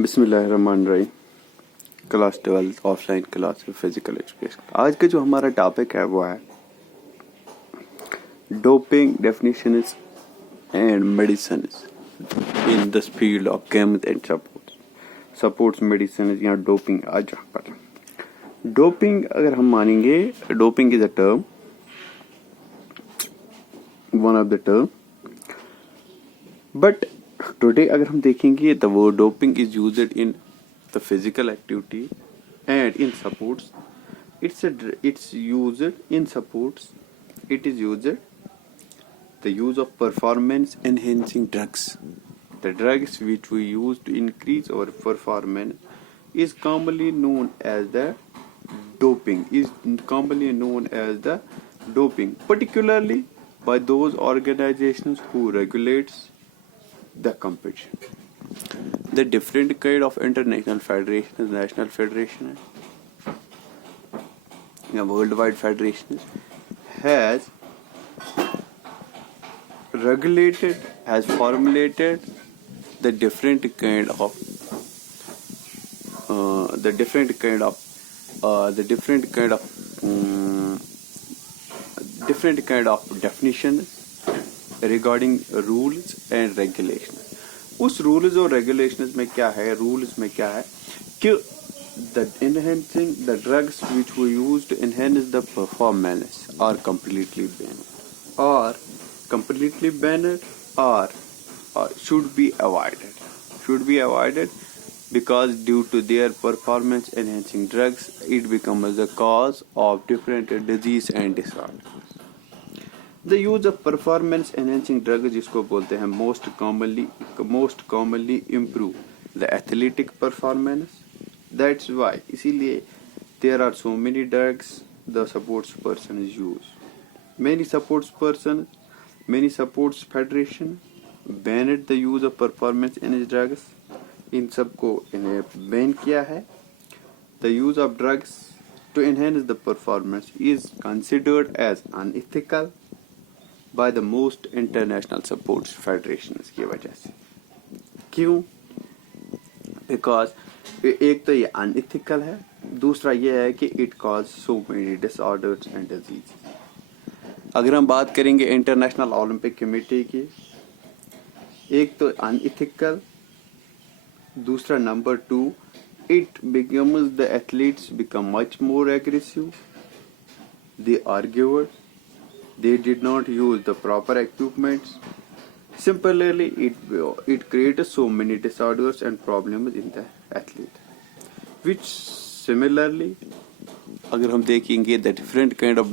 बिस्मिल्लाहिर्रहमानिर्रहीम। Class 12 offline class physical education. आज का जो हमारा टॉपिक है वो है doping definitions and medicines in the field of games and supports medicine या डोपिंग। आज यहाँ पर डोपिंग अगर हम मानेंगे, doping is a term, one of the term, but today अगर हम देखेंगे the word doping is used in the physical activity and in supports. It's used in supports. It is used the use of performance enhancing drugs. The drugs which we use to increase our performance is commonly known as the doping, particularly by those organizations who regulates the competition. The different kind of international federations, national federation, worldwide federations has formulated the different kind of definitions regarding rules and regulations. उस rules और regulations में क्या है, rules में क्या है कि the enhancing the drugs which we use to enhance the performance are completely banned or should be avoided because due to their performance enhancing drugs it becomes the cause of different disease and disorder. The use of performance enhancing drugs जिसको बोलते हैं most commonly improve the athletic performance. That's why इसीलिए there are so many drugs the sports persons use. Many sports federation banned the use of performance enhancing drugs. इन सबको इन्हें ban किया है. The use of drugs to enhance the performance is considered as unethical by the most international sports federations की वजह से. क्यों? Because एक तो ये अनइथिकल है, दूसरा ये है कि it cause so many disorders and disease. अगर हम बात करेंगे इंटरनेशनल ओलंपिक कमेटी की, एक तो अनइथिकल, दूसरा number 2 it becomes the athletes become much more aggressive. They argued, they did not use the proper equipments. Similarly, it created so many disorders and problems in the athlete. Which similarly, अगर हम देखेंगे the different kind of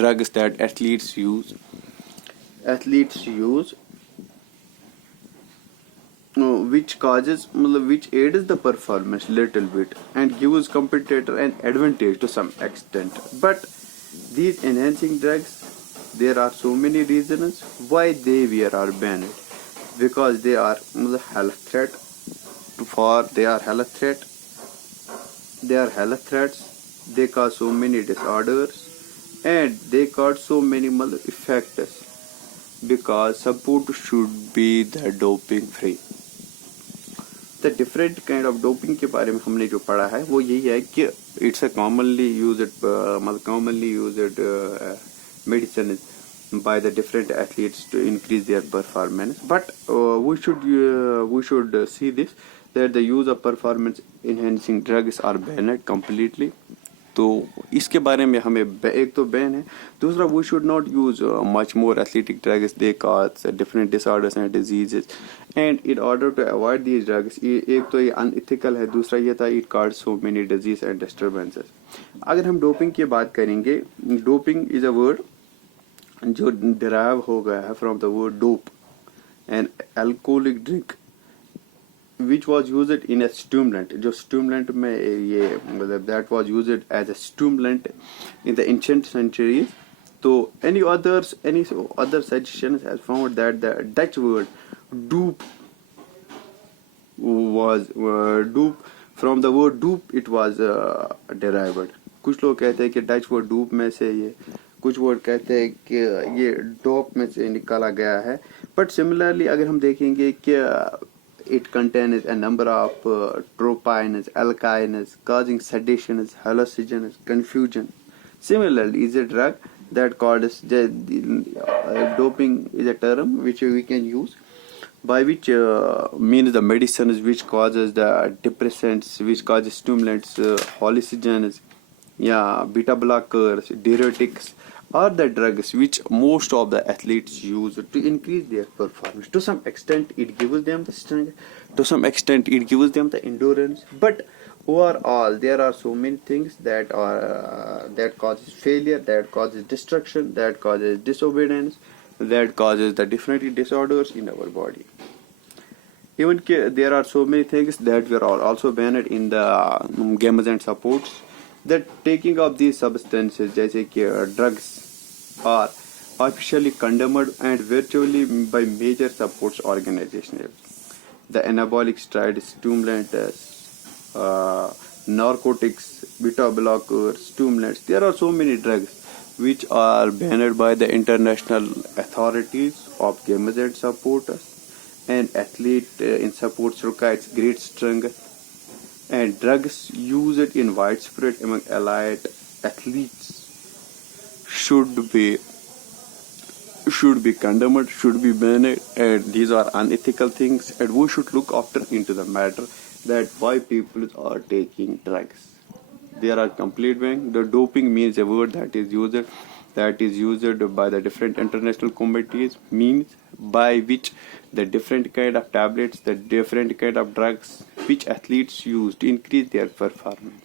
drugs that athletes use, which aids the performance little bit and gives competitor an advantage to some extent. But these enhancing drugs, there are so many reasons why they are banned, because they are health threats. They cause so many disorders and they cause so many effects, because support should be the doping free. The different kind of doping के बारे में हमने जो पढ़ा है वो यही है कि it's a commonly used medicine by the different athletes to increase their performance. But we should see this, that the use of performance enhancing drugs are banned completely. तो इसके बारे में हमें एक तो बैन है, दूसरा we should not use much more athletic drugs. They cause different disorders and diseases, and in order to avoid these drugs, एक तो ये unethical है, दूसरा ये था it causes so many disease and disturbances. अगर हम डोपिंग की बात करेंगे, डोपिंग इज अ वर्ड जो डिराइव हो गया है from the word dope, an alcoholic drink which was used in a stimulant. जो stimulant में ये मतलब that was used as a stimulant in the ancient centuries. तो any other suggestions has found that the Dutch word doop was from the word doop it was derived. कुछ लोग कहते हैं कि डच वर्ड डूप में से ये, कुछ वर्ड कहते हैं कि ये डोप में से निकाला गया है. बट सिमिलरली अगर हम देखेंगे कि it contains a number of tropines, alkynes, causing sedation, hallucinogens, confusion. Similarly, is a drug that causes doping is a term which we can use, by which means the medicines which causes the depressants, which causes stimulants, hallucinogens, yeah, beta blockers, diuretics, are the drugs which most of the athletes use to increase their performance. To some extent, it gives them the strength. To some extent, it gives them the endurance. But overall, there are so many things that are that causes failure, that causes destruction, that causes disobedience, that causes the different disorders in our body. Even there are so many things that were also banned in the games and supports. The taking of these substances, जैसे कि drugs, are officially condemned and virtually by major supports organizations. The anabolic steroid stimulants, narcotics, beta blockers, stimulants. There are so many drugs which are banned by the international authorities of games and supporters. An athlete in supports requires great strength, and drugs used in widespread among elite athletes should be condemned, should be banned, and these are unethical things, and we should look after into the matter that why people are taking drugs. There are complete ban. The doping means a word that is used by the different international committees, means by which the different kind of tablets, the different kind of drugs which athletes use to increase their performance.